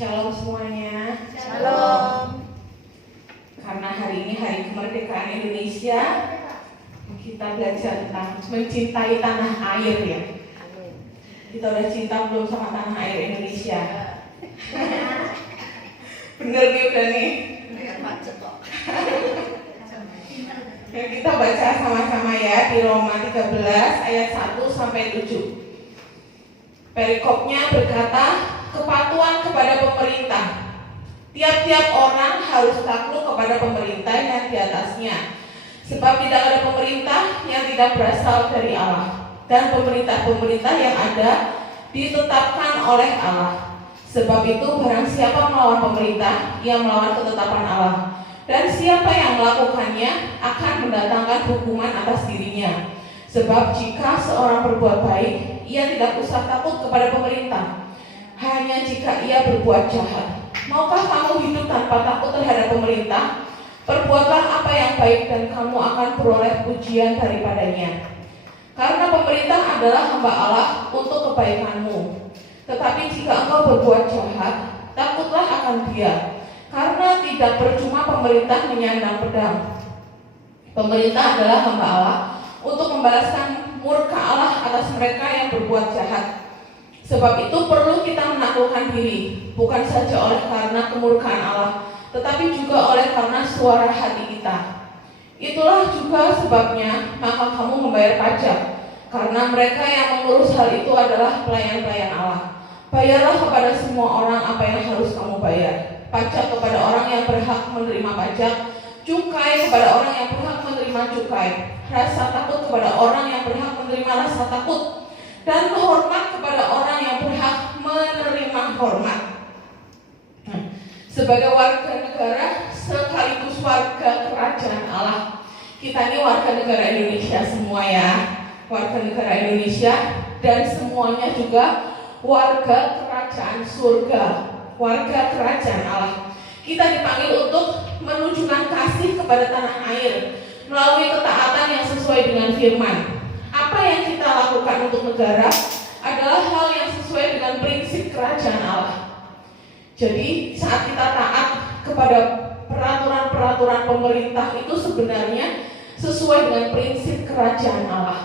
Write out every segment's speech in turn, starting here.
Shalom semuanya. Shalom. Karena hari ini hari kemerdekaan Indonesia, kita belajar tentang mencintai tanah air ya. Amin. Kita udah cinta belum sama tanah air Indonesia? Bener nih udah nih. Ya, kita baca sama-sama ya di Roma 13 ayat 1 sampai 7. Perikopnya berkata, kepatuhan kepada pemerintah. Tiap-tiap orang harus takluk kepada pemerintah yang di atasnya. Sebab tidak ada pemerintah yang tidak berasal dari Allah, dan pemerintah-pemerintah yang ada ditetapkan oleh Allah. Sebab itu barang siapa melawan pemerintah, ia melawan ketetapan Allah. Dan siapa yang melakukannya akan mendatangkan hukuman atas dirinya. Sebab jika seorang berbuat baik, ia tidak usah takut kepada pemerintah, hanya jika ia berbuat jahat. Maukah kamu hidup tanpa takut terhadap pemerintah? Perbuatlah apa yang baik dan kamu akan peroleh pujian daripadanya. Karena pemerintah adalah hamba Allah untuk kebaikanmu. Tetapi jika engkau berbuat jahat, takutlah akan dia, karena tidak percuma pemerintah menyandang pedang. Pemerintah adalah hamba Allah untuk membalaskan murka Allah atas mereka yang berbuat jahat. Sebab itu perlu kita menaklukkan diri, bukan saja oleh karena kemurkaan Allah, tetapi juga oleh karena suara hati kita. Itulah juga sebabnya maka kamu membayar pajak, karena mereka yang mengurus hal itu adalah pelayan-pelayan Allah. Bayarlah kepada semua orang apa yang harus kamu bayar. Pajak kepada orang yang berhak menerima pajak, cukai kepada orang yang berhak menerima cukai, rasa takut kepada orang yang berhak menerima rasa takut, dan hormat kepada orang yang berhak menerima hormat. Sebagai warga negara sekaligus warga kerajaan Allah. Kita ini warga negara Indonesia semua ya, warga negara Indonesia, dan semuanya juga warga kerajaan surga, warga kerajaan Allah. Kita dipanggil untuk menunjukkan kasih kepada tanah air melalui ketaatan yang sesuai dengan firman. Apa yang kita lakukan untuk negara adalah hal yang sesuai dengan prinsip kerajaan Allah. Jadi saat kita taat kepada peraturan-peraturan pemerintah itu sebenarnya sesuai dengan prinsip kerajaan Allah.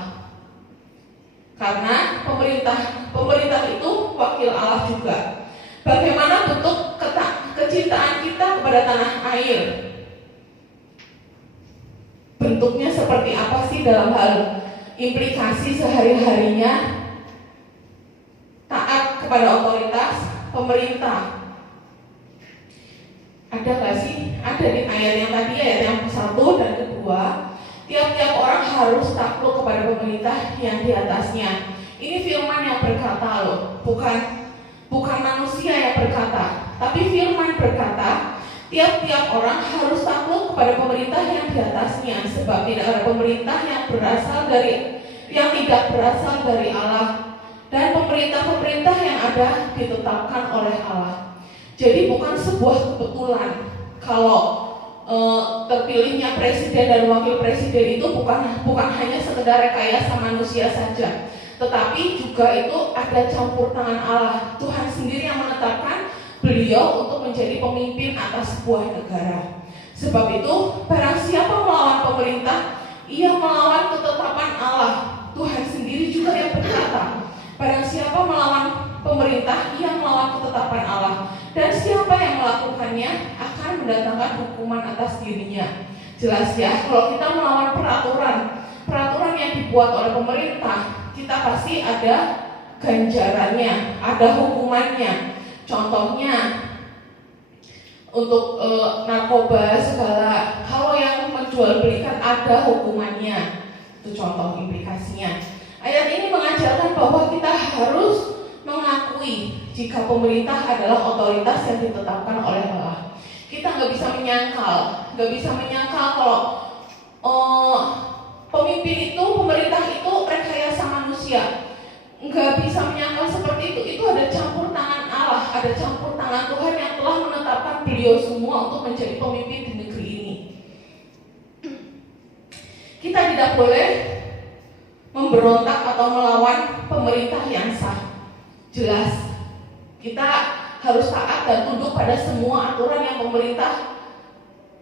Karena pemerintah itu wakil Allah juga. Bagaimana bentuk kecintaan kita kepada tanah air? Bentuknya seperti apa sih dalam hal implikasi sehari-harinya taat kepada otoritas pemerintah? Ada nggak sih? Ada di ayat yang tadi, ayat yang 1 dan 2. Tiap-tiap orang harus takluk kepada pemerintah yang di atasnya. Ini firman yang berkata loh, bukan manusia yang berkata, tapi firman berkata, tiap-tiap orang harus takluk kepada pemerintah yang di atasnya, sebab tidak ada pemerintah yang tidak berasal dari Allah, dan pemerintah-pemerintah yang ada ditetapkan oleh Allah. Jadi bukan sebuah kebetulan kalau terpilihnya presiden dan wakil presiden itu bukan hanya sekedar rekayasa manusia saja, tetapi juga itu ada campur tangan Allah. Tuhan sendiri yang menetapkan beliau untuk menjadi pemimpin atas sebuah negara. Sebab itu barang siapa melawan pemerintah, ia melawan ketetapan Allah. Tuhan sendiri juga yang berkata, barang siapa melawan pemerintah, ia melawan ketetapan Allah. Dan siapa yang melakukannya akan mendatangkan hukuman atas dirinya. Jelas ya, kalau kita melawan peraturan yang dibuat oleh pemerintah, kita pasti ada ganjarannya, ada hukumannya. Contohnya untuk narkoba segala, kalau yang menjual belikan ada hukumannya. Itu contoh implikasinya. Ayat ini mengajarkan bahwa kita harus mengakui jika pemerintah adalah otoritas yang ditetapkan oleh Allah. Kita nggak bisa menyangkal kalau pemimpin itu, pemerintah itu rekayasa manusia. Nggak bisa menyangkal seperti itu. Itu ada campur tangan Allah, ada campur tangan Tuhan yang telah menetapkan beliau semua untuk menjadi pemimpin di negeri ini. Kita tidak boleh memberontak atau melawan pemerintah yang sah. Jelas, kita harus taat dan tunduk pada semua aturan yang pemerintah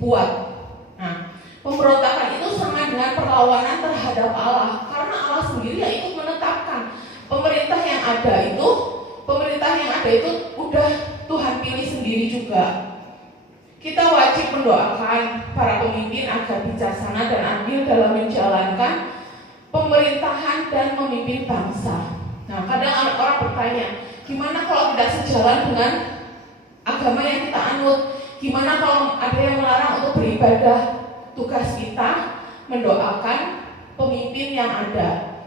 buat. Nah, pemberontakan itu sama dengan perlawanan terhadap Allah, karena Allah sendiri yang ikut menetapkan pemerintah yang ada itu udah Tuhan pilih sendiri juga. Kita wajib mendoakan para pemimpin agar bijaksana dan adil dalam menjalankan pemerintahan dan memimpin bangsa. Nah, kadang orang bertanya, gimana kalau tidak sejalan dengan agama yang kita anut? Gimana kalau ada yang melarang untuk beribadah? Tugas kita mendoakan pemimpin yang ada.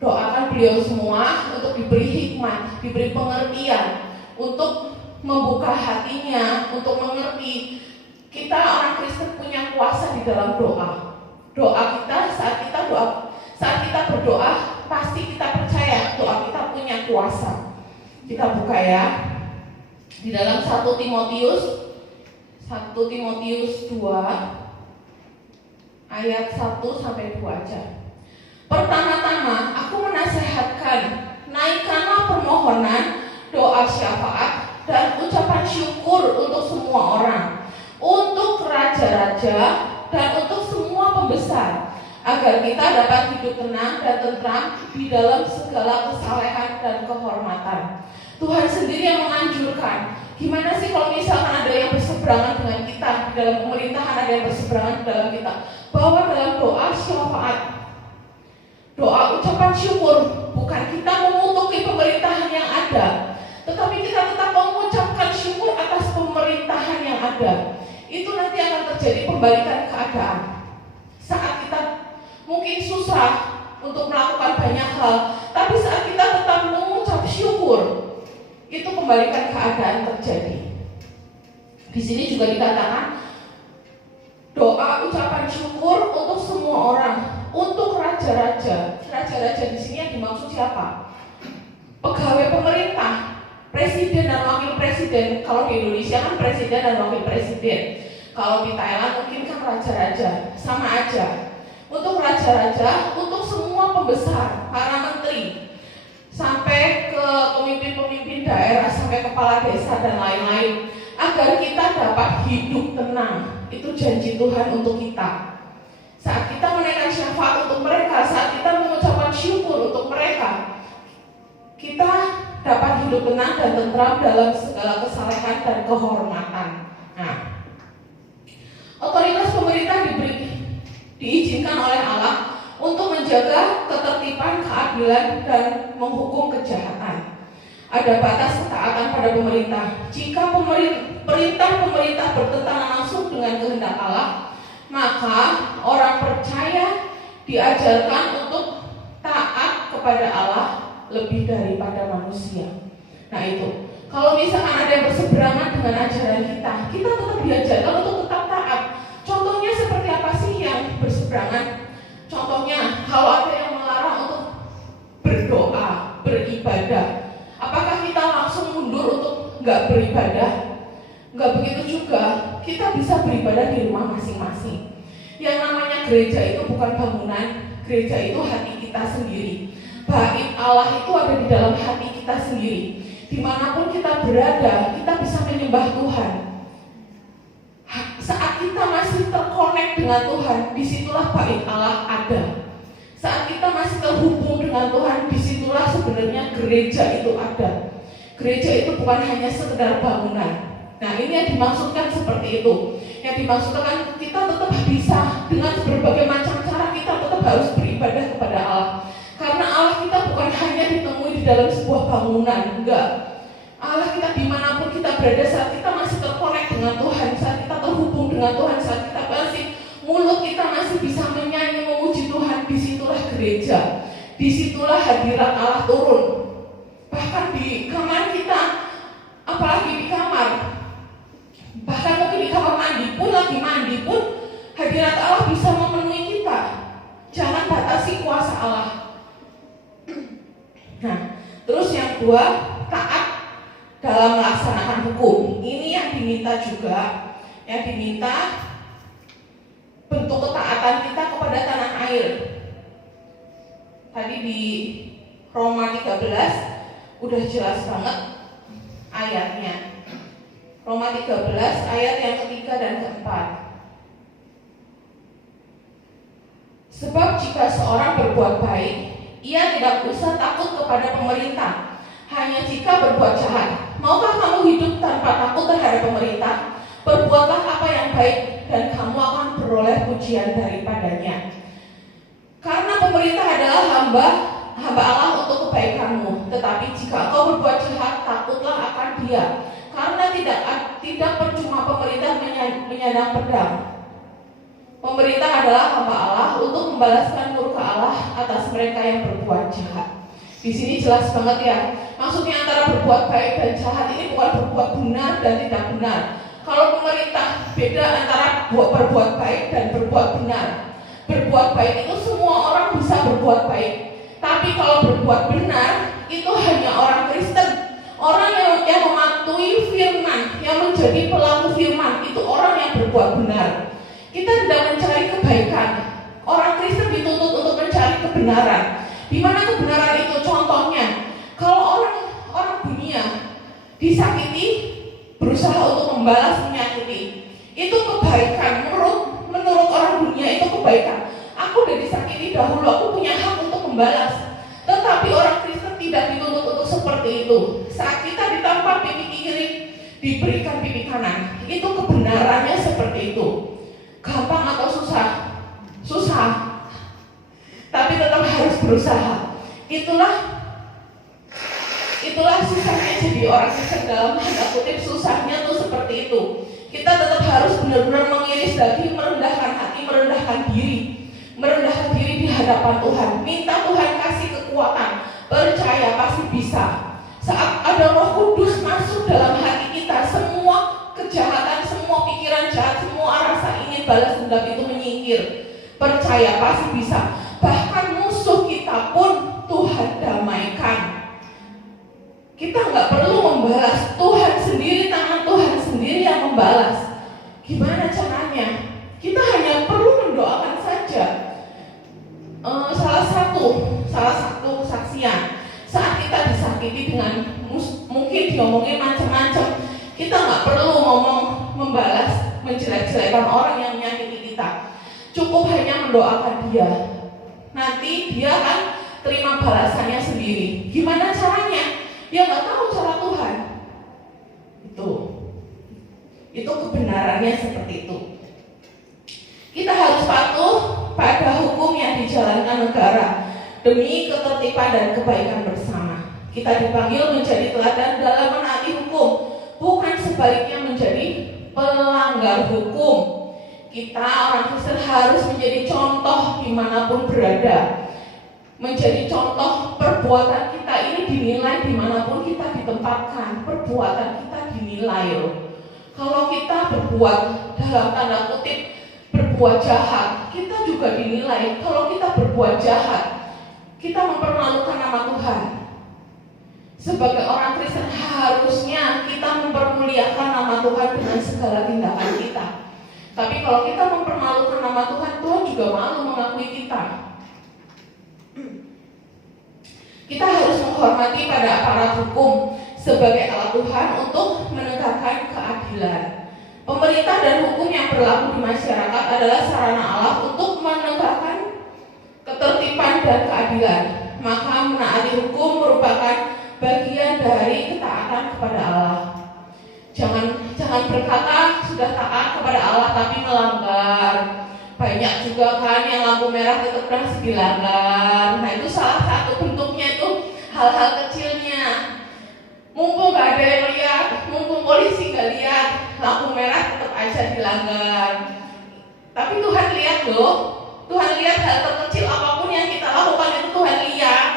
Doakan beliau semua untuk diberi hikmat, diberi pengertian, untuk membuka hatinya, untuk mengerti. Kita orang Kristen punya kuasa di dalam doa. Doa kita saat kita berdoa, pasti kita percaya doa kita punya kuasa. Kita buka ya di dalam 1 Timotius 2 ayat 1-2 aja. Pertama-tama aku menasihatkan, naikkanlah permohonan, doa syafaat dan ucapan syukur untuk semua orang, untuk raja-raja dan untuk semua pembesar, agar kita dapat hidup tenang dan tentram di dalam segala kesalehan dan kehormatan. Tuhan sendiri yang menganjurkan. Gimana sih kalau misalkan ada yang berseberangan dengan kita di dalam pemerintahan, ada yang berseberangan di dalam kita? Bahwa dalam doa syafaat, doa ucapan syukur, bukan kita mengutuki pemerintahan yang ada, tetapi kita tetap mengucapkan syukur atas pemerintahan yang ada. Itu nanti akan terjadi pembalikan keadaan. Saat kita mungkin susah untuk melakukan banyak hal, tapi saat kita tetap mengucap syukur, itu kembalikan keadaan terjadi. Di sini juga dikatakan doa ucapan syukur untuk semua orang, untuk raja-raja. Raja-raja di sini yang dimaksud siapa? Pegawai pemerintah, presiden dan wakil presiden. Kalau di Indonesia kan presiden dan wakil presiden. Kalau di Thailand mungkin kan raja-raja, sama aja. Untuk raja-raja, untuk semua pembesar, para menteri, sampai ke pemimpin-pemimpin daerah, sampai kepala desa dan lain-lain, agar kita dapat hidup tenang. Itu janji Tuhan untuk kita. Saat kita menaikkan syafaat untuk mereka, saat kita mengucapkan syukur untuk mereka, kita dapat hidup tenang dan tentram dalam segala kesalehan dan kehormatan. Nah, otoritas pemerintah diizinkan oleh Allah untuk menjaga ketertiban, keadilan, dan menghukum kejahatan. Ada batas ketaatan pada pemerintah. Jika pemerintah bertentangan langsung dengan kehendak Allah, maka orang percaya diajarkan untuk taat kepada Allah lebih daripada manusia. Nah itu, kalau misalkan ada yang berseberangan dengan ajaran kita tetap diajarkan untuk tetap taat. Contohnya seperti apa sih yang berseberangan? Contohnya, kalau ada yang melarang untuk berdoa, beribadah, apakah kita langsung mundur untuk nggak beribadah? Nggak begitu juga. Kita bisa beribadah di rumah masing-masing. Yang namanya gereja itu bukan bangunan, gereja itu hati kita sendiri. Bait Allah itu ada di dalam hati kita sendiri. Dimanapun kita berada, kita bisa menyembah Tuhan. Saat kita masih terkonek dengan Tuhan, disitulah bait Allah ada. Saat kita masih terhubung dengan Tuhan, disitulah sebenarnya gereja itu ada. Gereja itu bukan hanya sekedar bangunan. Nah, ini yang dimaksudkan seperti itu. Yang dimaksudkan kita tetap bisa dengan berbagai macam cara kita tetap harus beribadah kepada Allah. Karena Allah kita bukan hanya ditemui di dalam sebuah bangunan, enggak. Allah kita dimanapun kita berada, saat kita masih terkonek dengan Tuhan, saat kita terhubung dengan Tuhan, saat kita masih mulut kita masih bisa menyanyi memuji Tuhan, disitulah gereja, disitulah hadirat Allah turun. Bahkan di kamar kita, apalagi di kamar, bahkan mungkin di kamar mandi pun, lagi mandi pun, hadirat Allah bisa memenuhi kita. Jangan batasi kuasa Allah. Nah, terus yang kedua, taat dalam melaksanakan hukum. Ini yang diminta juga, yang diminta bentuk ketaatan kita kepada tanah air. Tadi di Roma 13 udah jelas banget ayatnya. Roma 13 ayat yang ketiga dan keempat. Sebab jika seorang berbuat baik, ia tidak usah takut kepada pemerintah, hanya jika berbuat jahat. Maukah kamu hidup tanpa takut terhadap pemerintah? Perbuatlah apa yang baik dan kamu akan beroleh pujian daripadanya. Karena pemerintah adalah hamba Allah untuk kebaikanmu. Tetapi jika kau berbuat jahat, takutlah akan dia, karena tidak percuma pemerintah menyandang pedang. Pemerintah adalah hamba Allah untuk membalaskan murka Allah atas mereka yang berbuat jahat. Di sini jelas banget ya. Maksudnya antara berbuat baik dan jahat ini bukan berbuat benar dan tidak benar. Kalau pemerintah beda antara berbuat baik dan berbuat benar. Berbuat baik itu semua orang bisa berbuat baik. Tapi kalau berbuat benar itu hanya orang Kristen. Orang yang mematuhi firman, yang menjadi pelaku firman, itu orang yang berbuat benar. Kita tidak mencari kebaikan. Orang Kristen dituntut untuk mencari kebenaran. Di mana kebenaran itu? Contohnya, kalau orang dunia disakiti, berusaha untuk membalas menyakiti, itu kebaikan. Menurut orang dunia itu kebaikan. Aku udah disakiti dahulu, aku punya hak untuk membalas. Tetapi orang Kristen tidak dituntut untuk seperti itu. Saat kita ditampar pipi kiri, diberikan pipi kanan. Itu kebenarannya seperti itu. Gampang atau susah? Susah. Tapi tetap harus berusaha. Itulah susahnya jadi orang Kristen, dalam tanda kutip susahnya tuh seperti itu. Kita tetap harus benar-benar mengiris daging, merendahkan hati, merendahkan diri di hadapan Tuhan. Minta Tuhan kasih kekuatan, percaya pasti bisa. Saat ada Roh Kudus masuk dalam hati kita, semua kejahatan, semua pikiran jahat, semua rasa ingin balas dendam itu menyingkir. Percaya pasti bisa. Bahkan musuh kita pun Tuhan damaikan. Kita nggak perlu membalas, Tuhan sendiri, tangan Tuhan sendiri yang membalas. Gimana caranya? Kita hanya perlu mendoakan saja. Salah satu kesaksian, saat kita disakiti dengan mungkin diomongin macam-macam, kita nggak perlu membalas, menjelek-jelekan orang yang menyakiti kita. Cukup hanya mendoakan dia. Nanti dia akan terima balasannya sendiri. Gimana caranya? Dia nggak tahu cara Tuhan. Itu kebenarannya seperti itu. Kita harus patuh pada hukum yang dijalankan negara demi ketertiban dan kebaikan bersama. Kita dipanggil menjadi teladan dalam menaati hukum, bukan sebaliknya menjadi pelanggar hukum. Kita orang Kristen harus menjadi contoh dimanapun berada. Menjadi contoh, perbuatan kita ini dinilai dimanapun kita ditempatkan. Perbuatan kita dinilai loh. Kalau kita berbuat dalam tanda kutip berbuat jahat, kita juga dinilai. Kalau kita berbuat jahat, kita mempermalukan nama Tuhan. Sebagai orang Kristen harusnya kita mempermuliakan nama Tuhan dengan segala tindakan kita. Tapi kalau kita mempermalukan nama Tuhan, Tuhan juga malu mengakui kita. Kita harus menghormati pada aparat hukum sebagai alat Tuhan untuk menegakkan keadilan. Pemerintah dan hukum yang berlaku di masyarakat adalah sarana Allah untuk menegakkan ketertiban dan keadilan. Maka menaati hukum merupakan bagian dari ketaatan kepada Allah. Jangan berkata sudah taat kepada Allah tapi melanggar. Banyak juga kan yang lampu merah tetap masih dilanggar. Nah itu salah satu bentuknya itu hal-hal kecilnya. Mumpung gak ada yang lihat, mumpung polisi gak lihat, lampu merah tetap aja dilanggar. Tapi Tuhan lihat loh. Tuhan lihat hal terkecil apapun yang kita lakukan itu Tuhan lihat.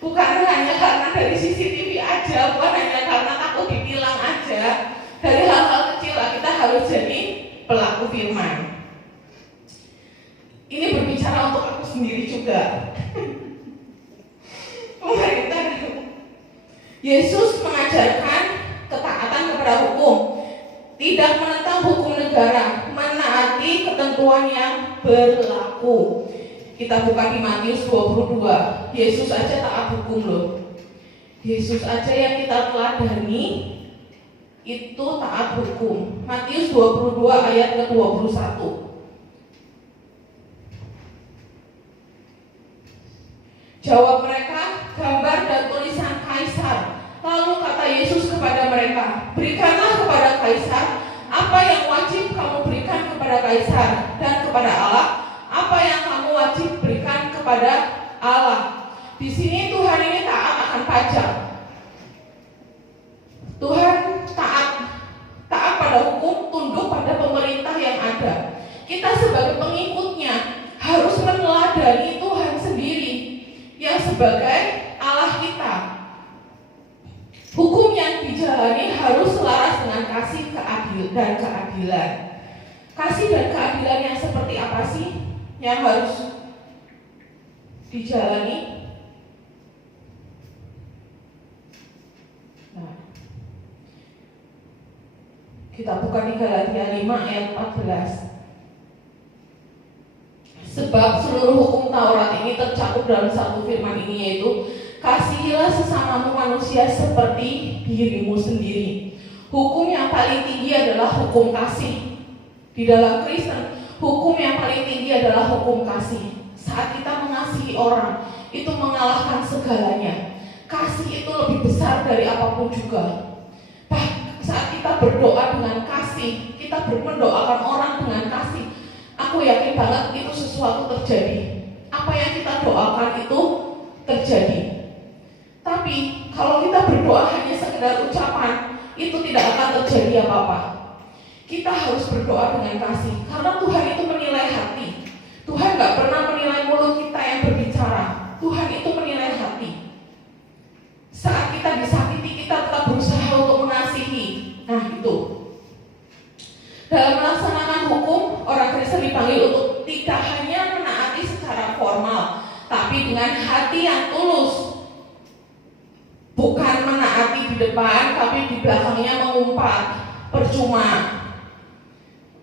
Bukan hanya karena dari CCTV aja, bukan hanya karena takut ditilang aja. Dari hal-hal kecil lah kita harus jadi pelaku firman. Ini berbicara untuk aku sendiri juga. Pemerintah Yesus mengajarkan ketaatan kepada hukum, tidak menentang hukum negara, menaati ketentuan yang berlaku. Kita buka di Matius 22. Yesus aja taat hukum loh. Yesus aja yang kita teladani itu taat hukum. Matius 22 ayat ke-21. Jawab mereka, gambar dan tulisan Kaisar. Lalu kata Yesus kepada mereka, berikanlah kepada Kaisar apa yang wajib kamu berikan kepada Kaisar, dan kepada Allah apa yang kamu wajib berikan kepada Allah. Di sini Tuhan ini taat akan pajak. Tuhan taat pada hukum, tunduk pada pemerintah yang ada. Kita sebagai pengikutnya harus meneladani Tuhan sendiri yang sebagai Allah kita. Hukum yang dijalani harus selaras dengan kasih dan keadilan. Kasih dan keadilan yang seperti apa sih yang harus dijalani? Nah, kita buka di Galatia 5 ayat 14. Sebab seluruh hukum Taurat ini tercakup dalam satu firman ini, yaitu kasihilah sesamamu manusia seperti dirimu sendiri. Hukum yang paling tinggi adalah hukum kasih. Di dalam Kristen, hukum yang paling tinggi adalah hukum kasih. Saat kita mengasihi orang, itu mengalahkan segalanya. Kasih itu lebih besar dari apapun juga. Saat kita berdoa dengan kasih, kita mendoakan orang dengan kasih, aku yakin banget itu sesuatu terjadi. Apa yang kita doakan itu terjadi. Tapi kalau kita berdoa hanya sekedar ucapan, itu tidak akan terjadi apa-apa. Kita harus berdoa dengan kasih, karena Tuhan itu menilai hati. Tuhan gak pernah menilai mulut kita yang berbicara. Tuhan itu menilai hati. Saat kita disakiti, kita tetap berusaha untuk mengasihi. Nah itu. Dalam melaksanakan hukum, orang Kristen dipanggil untuk tidak hanya menaati secara formal, tapi dengan hati yang tulus. Bukan menaati di depan, tapi di belakangnya mengumpat, percuma.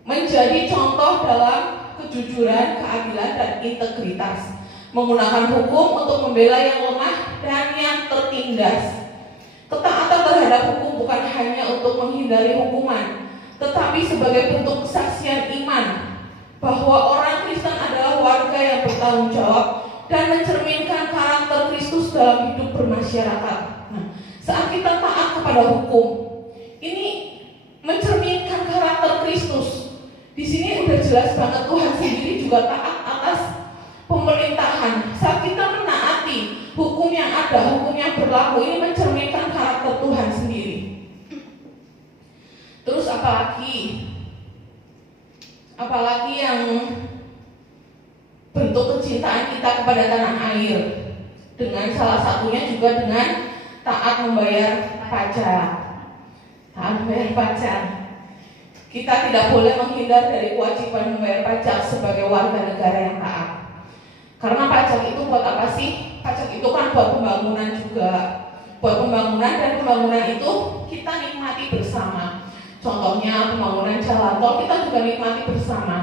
Menjadi contoh dalam kejujuran, keadilan, dan integritas. Menggunakan hukum untuk membela yang lemah dan yang tertindas. Ketaatan terhadap hukum bukan hanya untuk menghindari hukuman, tetapi sebagai bentuk kesaksian iman bahwa orang Kristen adalah warga yang bertanggung jawab dan mencerminkan karakter Kristus dalam hidup bermasyarakat. Nah, saat kita taat kepada hukum, ini mencerminkan karakter Kristus. Di sini udah jelas banget Tuhan sendiri juga taat atas pemerintahan. Saat kita menaati hukum yang ada, hukum yang berlaku, ini mencerminkan karakter Tuhan sendiri. Terus apalagi yang bentuk kecintaan kita kepada tanah air, dengan salah satunya juga dengan taat membayar pajak. Taat membayar pajak. Kita tidak boleh menghindar dari kewajiban membayar pajak sebagai warga negara yang taat. Karena pajak itu buat apa sih? Pajak itu kan buat pembangunan juga. Buat pembangunan, dan pembangunan itu kita nikmati bersama. Contohnya pembangunan jalan tol kita juga nikmati bersama.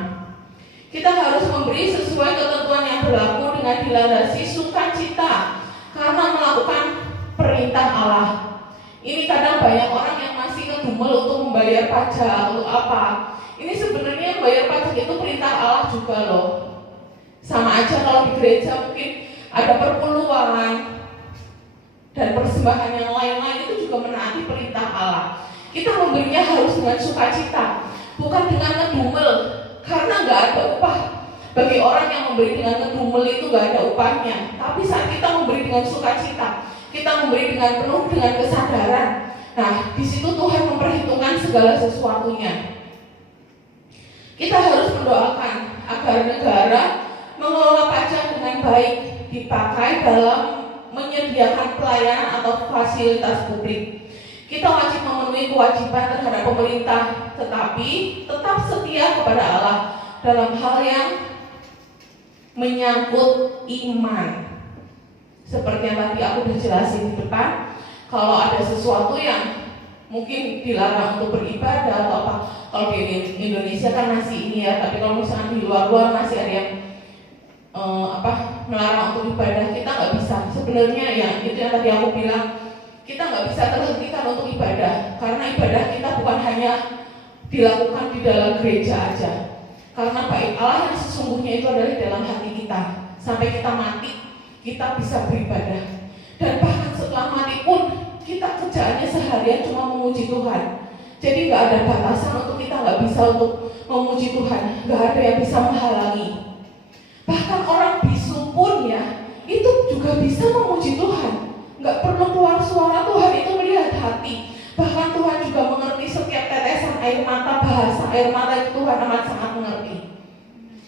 Kita harus memberi sesuai ketentuan yang berlaku dengan dilandasi sukacita karena melakukan perintah Allah. Ini kadang banyak orang yang masih ngedumel untuk membayar pajak, untuk apa? Ini sebenarnya membayar pajak itu perintah Allah juga loh. Sama aja kalau di gereja mungkin ada perpuluhan dan persembahan yang lain-lain, itu juga menaati perintah Allah. Kita memberinya harus dengan sukacita, bukan dengan ngedumel, karena nggak ada upah. Bagi orang yang memberi dengan ngedumel itu nggak ada upahnya. Tapi saat kita memberi dengan sukacita, kita memberi dengan penuh dengan kesadaran. Nah, di situ Tuhan memperhitungkan segala sesuatunya. Kita harus mendoakan agar negara mengelola pajak dengan baik, dipakai dalam menyediakan pelayanan atau fasilitas publik. Kita wajib memenuhi kewajiban terhadap pemerintah, tetapi tetap setia kepada Allah dalam hal yang menyangkut iman. Seperti yang tadi aku udah jelasin di depan, kalau ada sesuatu yang mungkin dilarang untuk beribadah atau apa. Kalau di Indonesia kan masih ini ya, tapi kalau misalnya di luar-luar masih ada yang melarang untuk ibadah, kita nggak bisa. Sebenarnya ya itu yang tadi aku bilang, kita nggak bisa terhentikan untuk ibadah, karena ibadah kita bukan hanya dilakukan di dalam gereja aja. Karena baik Allah yang sesungguhnya itu adalah di dalam hati kita. Sampai kita mati, kita bisa beribadah. Dan bahkan setelah mati pun, kita kerjaannya seharian cuma memuji Tuhan. Jadi nggak ada batasan untuk kita nggak bisa untuk memuji Tuhan. Nggak ada yang bisa menghalangi. Bahkan orang bisu pun ya, itu juga bisa memuji Tuhan. Nggak perlu keluar suara, Tuhan itu melihat hati. Bahkan Tuhan juga mengerti setiap tetesan air mata, bahasa air mata itu Tuhan amat sangat mengerti.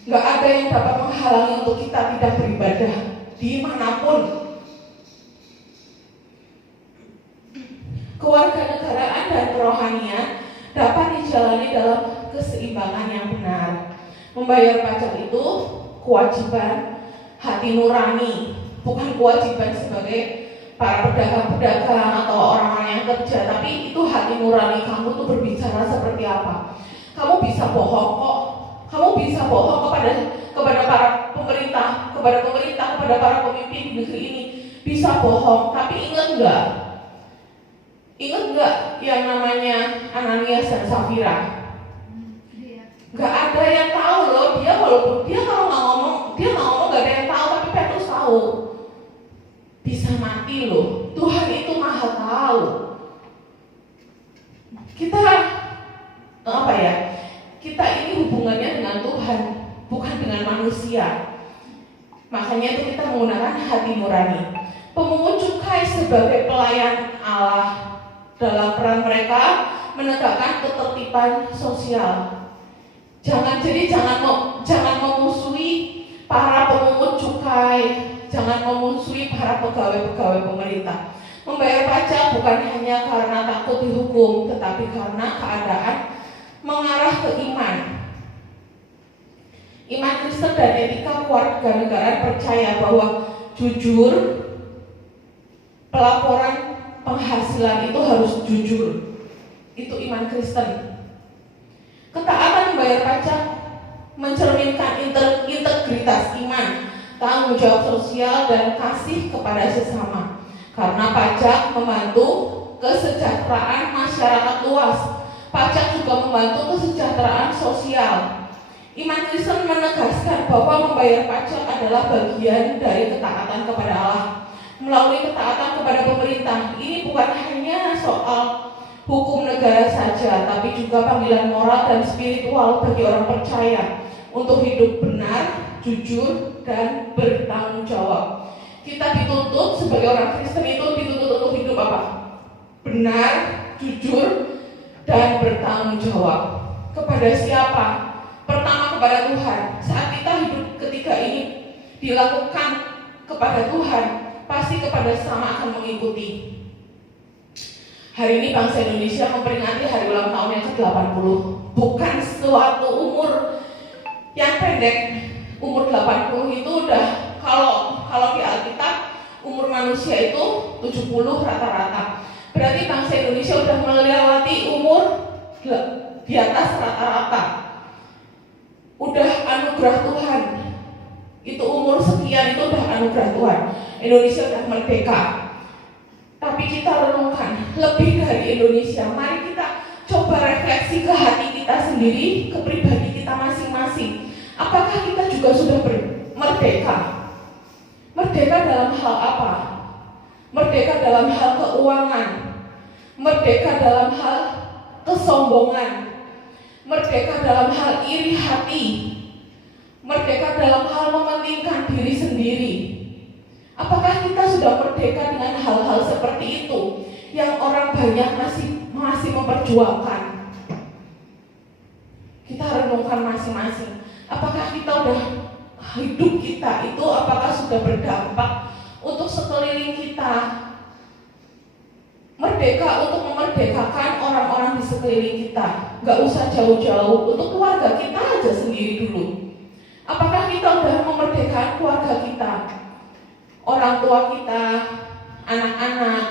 Nggak ada yang dapat menghalangi untuk kita tidak beribadah dimanapun. Kewarganegaraan dan kerohanian dapat dijalani dalam keseimbangan yang benar. Membayar pajak itu kewajiban hati nurani, bukan kewajiban sebagai para pedagang-pedagang atau orang-orang yang kerja, tapi itu hati nurani kamu tuh berbicara seperti apa. Kamu bisa bohong kok. Kamu bisa bohong kepada para pemerintah, kepada para pemimpin di negeri ini. Bisa bohong, tapi ingat nggak yang namanya Ananias dan Safira? Nggak ada yang tahu loh. Dia walaupun dia kalau nggak ngomong nggak ada yang tahu, tapi Petrus tahu. Bisa mati loh. Tuhan itu maha tahu. Kita Kita ini hubungannya dengan Tuhan, bukan dengan manusia. Makanya itu kita menggunakan hati nurani. Pemungut cukai sebagai pelayan Allah dalam peran mereka menegakkan ketertiban sosial. Jangan memusuhi para pemungut cukai, jangan memusuhi para pegawai-pegawai pemerintah. Membayar pajak bukan hanya karena takut dihukum, tetapi karena keadaan mengarah ke iman. Iman Kristen dan etika kewarganegaraan percaya bahwa jujur, pelaporan penghasilan itu harus jujur. Itu iman Kristen. Ketaatan membayar pajak mencerminkan integritas iman, tanggung jawab sosial dan kasih kepada sesama. Karena pajak membantu kesejahteraan masyarakat luas. Pajak juga membantu kesejahteraan sosial. Iman Kristen menegaskan bahwa membayar pajak adalah bagian dari ketaatan kepada Allah. Melalui ketaatan kepada pemerintah, ini bukan hanya soal hukum negara saja, tapi juga panggilan moral dan spiritual bagi orang percaya untuk hidup benar, jujur, dan bertanggung jawab. Kita dituntut sebagai orang Kristen itu dituntut untuk hidup apa? Benar, jujur, dan bertanggung jawab. Kepada siapa? Pertama kepada Tuhan. Saat kita hidup ketika ini dilakukan kepada Tuhan, pasti kepada sesama akan mengikuti. Hari ini bangsa Indonesia memperingati hari ulang tahun yang ke-80. Bukan suatu umur yang pendek. Umur 80 itu udah kalau di Alkitab umur manusia itu 70 rata-rata. Berarti bangsa Indonesia udah melewati umur di atas rata-rata. Udah anugerah Tuhan. Itu umur sekian itu udah anugerah Tuhan. Indonesia udah merdeka. Tapi kita renungkan lebih dari Indonesia. Mari kita coba refleksi ke hati kita sendiri, ke pribadi kita masing-masing. Apakah kita juga sudah merdeka? Merdeka dalam hal apa? Merdeka dalam hal keuangan, merdeka dalam hal kesombongan, merdeka dalam hal iri hati, merdeka dalam hal mementingkan diri sendiri. Apakah kita sudah merdeka dengan hal-hal seperti itu yang orang banyak masih memperjuangkan? Kita renungkan masing-masing. Apakah kita udah hidup kita itu apakah sudah berdampak untuk sekeliling kita? Merdeka untuk memerdekakan orang-orang di sekeliling kita. Gak usah jauh-jauh, untuk keluarga kita aja sendiri dulu. Apakah kita udah memerdekakan keluarga kita? Orang tua kita, anak-anak,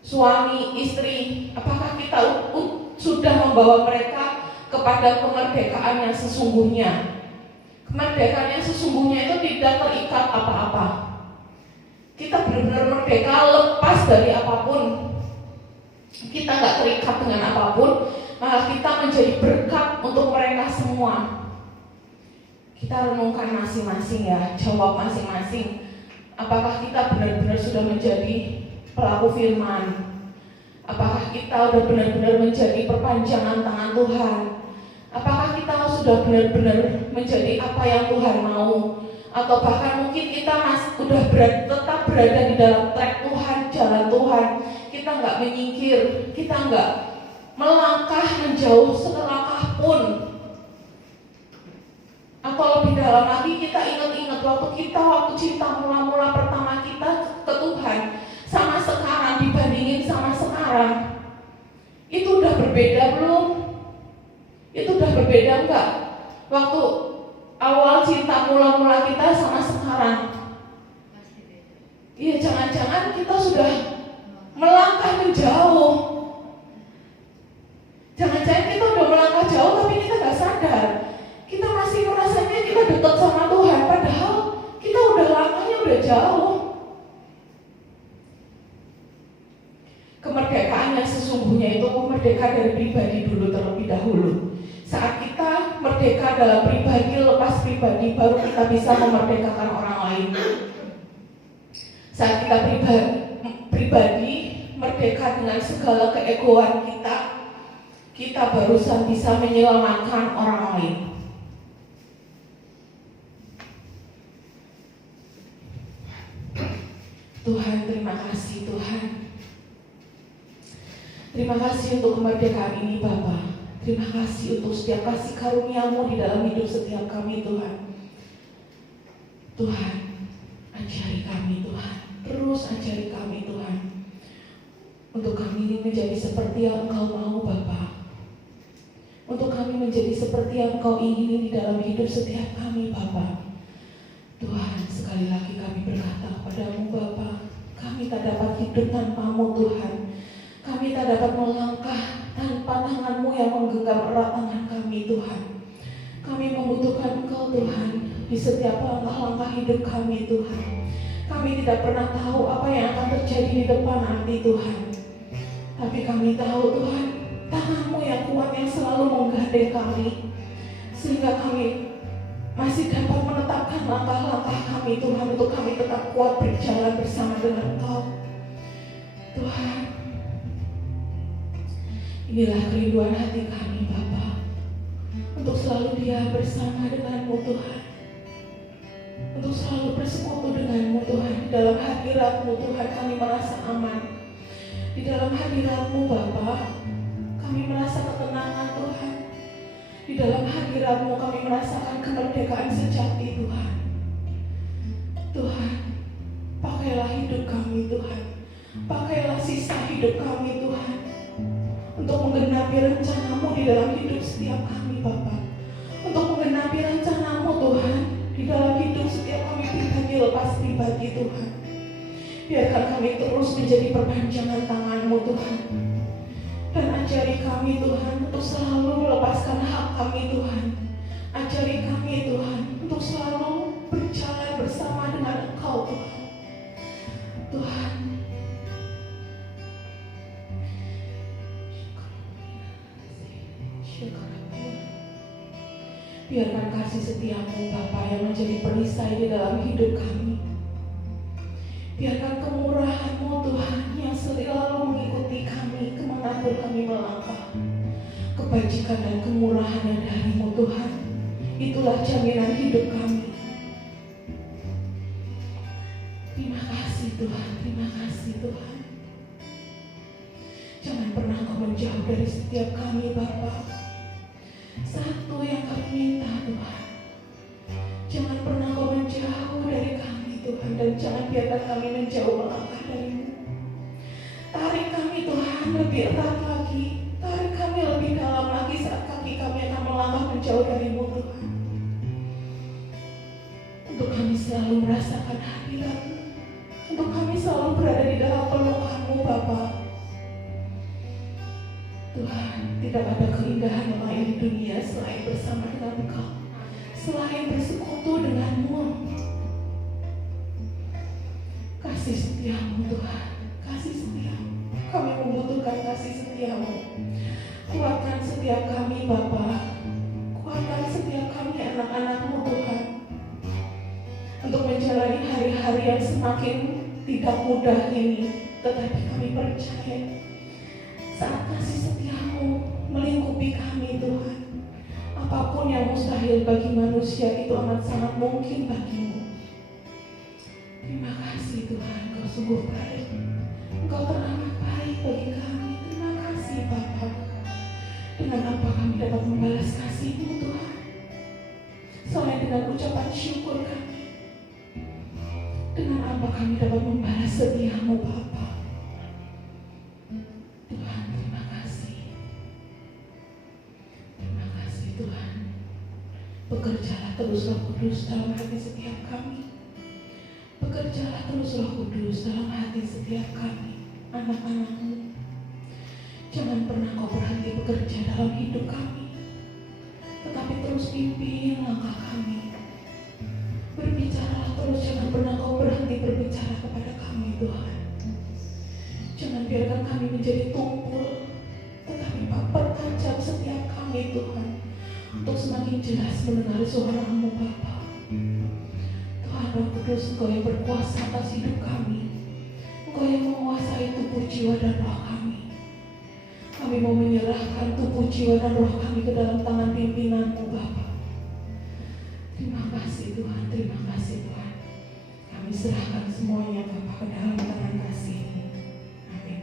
suami, istri, apakah kita sudah membawa mereka kepada kemerdekaan yang sesungguhnya? Kemerdekaan yang sesungguhnya itu tidak terikat apa-apa. Kita benar-benar merdeka, lepas dari apapun. Kita nggak terikat dengan apapun, maka kita menjadi berkat untuk mereka semua. Kita renungkan masing-masing ya, jawab masing-masing. Apakah kita benar-benar sudah menjadi pelaku firman? Apakah kita sudah benar-benar menjadi perpanjangan tangan Tuhan? Apakah kita sudah benar-benar menjadi apa yang Tuhan mau? Atau bahkan mungkin kita sudah tetap berada di dalam track Tuhan, jalan Tuhan. Kita nggak menyingkir, kita nggak melangkah menjauh selangkah pun. Atau lebih dalam lagi, kita ingat-ingat waktu cinta mula-mula pertama kita ke Tuhan sama sekarang, dibandingin sama sekarang, itu udah berbeda belum? Itu udah berbeda enggak? Waktu awal cinta mula-mula kita sama sekarang. Iya, jangan-jangan kita sudah melangkah menjauh. Jangan-jangan kita udah melangkah jauh tapi kita gak sadar. Kita masih merasanya kita dekat sama Tuhan, padahal kita udah langkahnya udah jauh. Kemerdekaan yang sesungguhnya itu merdeka dari pribadi dulu terlebih dahulu. Saat kita merdeka dalam pribadi, lepas pribadi, baru kita bisa memerdekakan orang lain. Saat kita pribadi merdeka dengan segala keegoan kita barusan bisa menyelamatkan orang lain. Tuhan, terima kasih Tuhan. Terima kasih untuk kemerdekaan ini Bapa. Terima kasih untuk setiap kasih karunia-Mu di dalam hidup setiap kami Tuhan. Tuhan, ajari kami Tuhan. Terus ajari kami Tuhan. Untuk kami ini menjadi seperti yang Engkau mau Bapa. Untuk kami menjadi seperti yang Engkau ingini di dalam hidup setiap kami Bapa. Tuhan, sekali lagi kami berkata kepadamu Bapa, kami tak dapat hidup tanpa-Mu Tuhan. Kami tak dapat melangkah tanpa tangan-Mu yang menggenggam erat tangan kami Tuhan. Kami membutuhkan Engkau Tuhan di setiap langkah-langkah hidup kami Tuhan. Kami tidak pernah tahu apa yang akan terjadi di depan nanti Tuhan. Tapi kami tahu Tuhan, tangan-Mu yang kuat yang selalu menggandeng kami, sehingga kami masih dapat menetapkan langkah-langkah kami Tuhan, untuk kami tetap kuat berjalan bersama dengan Engkau Tuhan. Inilah kerinduan hati kami Bapa, untuk selalu dia bersama dengan-Mu Tuhan, untuk selalu bersekutu dengan-Mu Tuhan. Di dalam hadirat-Mu Tuhan kami merasa aman. Di dalam hadirat-Mu Bapa kami merasa ketenangan Tuhan. Di dalam hadirat-Mu kami merasakan kemerdekaan sejati Tuhan. Tuhan, pakailah hidup kami Tuhan. Pakailah sisa hidup kami Tuhan, untuk menggenapi rencana-Mu di dalam hidup setiap kami Bapa. Untuk menggenapi rencana-Mu Tuhan di dalam hidup setiap kami pribadi lepas pribadi Tuhan. Biarkan kami terus menjadi perpanjangan tangan-Mu Tuhan. Dan ajari kami Tuhan untuk selalu melepaskan hak kami Tuhan. Ajari kami Tuhan untuk selalu berjalan bersama dengan Engkau Tuhan. Tuhan, biarkan kasih setia-Mu Bapa yang menjadi perisai di dalam hidup kami. Biarkan kemurahan-Mu Tuhan yang selalu mengikuti kami kemanapun kami melangkah. Kebajikan dan kemurahan yang dari-Mu Tuhan, itulah jaminan hidup kami. Terima kasih Tuhan, terima kasih Tuhan. Jangan pernah Kau menjauh dari setiap kami Bapa. Satu yang kami minta Tuhan, jangan pernah Kau menjauh dari kami Tuhan, dan jangan biarkan kami menjauh melangkah dari-Mu. Tarik kami Tuhan lebih erat lagi, tarik kami lebih dalam lagi saat kaki kami akan melangkah menjauh dari-Mu Tuhan. Untuk kami selalu merasakan hadirat-Mu, untuk kami selalu berada di dalam pelukan-Mu Bapa. Tuhan, tidak ada keindahan lain di dunia selain bersama dengan Engkau, selain bersekutu dengan-Mu. kasih setia-Mu Tuhan, kasih setia-Mu. Kami membutuhkan kasih setia-Mu. Kuatkan setiap kami Bapa, kuatkan setiap kami anak-anak-Mu Tuhan, untuk menjalani hari-hari yang semakin tidak mudah ini. Tetapi kami percaya saat kasih setia-Mu melingkupi kami Tuhan, apapun yang mustahil bagi manusia itu amat sangat mungkin bagi-Mu. Terima kasih Tuhan, Engkau sungguh baik, Engkau teramat baik bagi kami. Terima kasih Bapa. Dengan apa kami dapat membalas kasih-Mu Tuhan, selain dengan ucapan syukur kami? Dengan apa kami dapat membalas setia-Mu Bapa? Tuhan, terima kasih. Terima kasih Tuhan. Bekerjalah terus Roh Kudus dalam hati setiap kami. Bekerjalah terus Roh Kudus dalam hati setiap kami, anak-anak-Mu. Jangan pernah Kau berhenti bekerja dalam hidup kami, tetapi terus pimpin langkah kami. Berbicaralah terus, jangan pernah Kau berhenti berbicara kepada kami Tuhan. Jangan biarkan kami menjadi tumpul, tetapi pertajam setiap kami Tuhan, untuk semakin jelas mendengar suara-Mu Bapa. Tuhan Roh Kudus, Engkau yang berkuasa atas hidup kami, Engkau yang menguasai tubuh, jiwa, dan roh kami. Kami mau menyerahkan tubuh, jiwa, dan roh kami ke dalam tangan pimpinan-Mu Bapa. Terima kasih Tuhan, terima kasih Tuhan. Kami serahkan semuanya Bapa ke dalam tangan kasih-Mu. Amin.